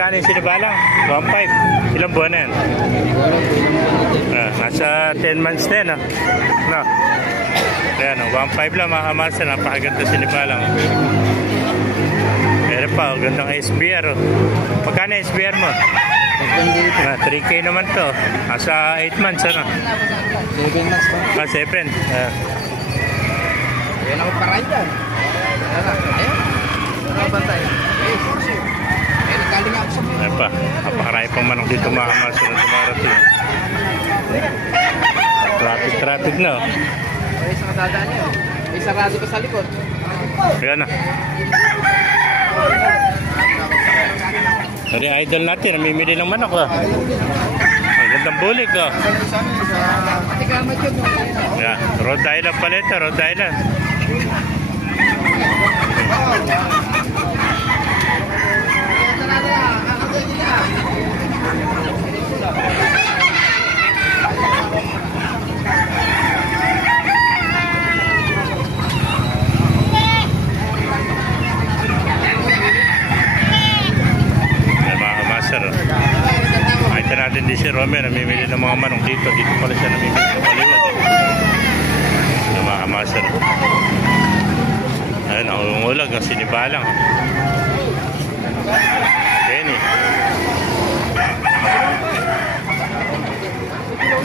Magkano yung sinibalang? 1.5. Ilang buwan na yan? Nasa 10 months na yan. No? Ayan, 1.5 lang mga kamasa. Napakaganda sinibalang. Meron pa, gandang SBR. Magkano yung SBR mo? 3K naman to. Nasa 8 months, ano? 7 months ba? 7. Ayan ako paray dyan. Ayan. Bantay. Ayan pa. Napakarami pang manok dito mga kamasa na tumarating. Traffic na. Ay, isang dadaan niya. May sarado pa sa likod. Ayan na. Dari idol natin, namimili ng manok. Magandang bulik. Ayan, Rhode Island pala ito, Rhode Island. Makita natin din si Romeo, namimili ng mga manok dito. Dito pala siya namimili ng kaliwag. Ng mga master. Ayun, nakungulag ang sinibalang. Denny. Ayun,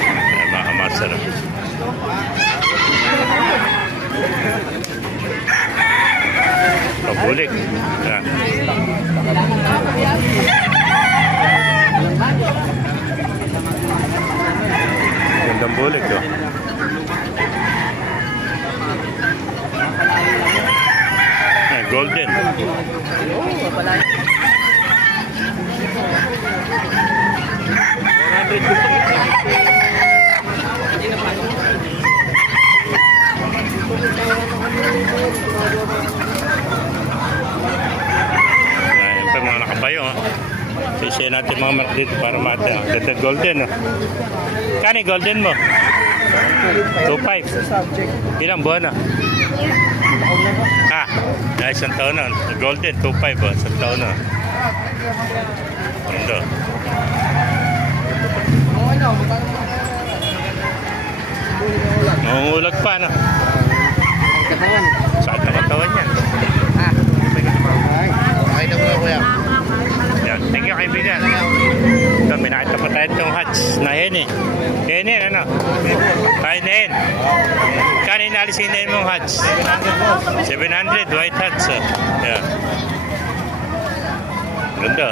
mga master. Pabulik. Ayan. Gandang bulik to. Golden. Ayan pa mga nakabayo. Sisiya natin mga manok dito para mata. Ganda golden. Kani golden mo? 2.5. Ilang buwan na? Isang taon na. Golden 2.5. Isang taon na. Ganda. Nangungulag pa na. Saan na katawan yan? Okay na muna kuya. Thank you kaibigan. Ito, may nakita pa tayo itong hats na hen eh. Hen eh, ano? Kahit na hen. Kanin nalisin na yung hats? 700 white hats. Yeah. Ganda.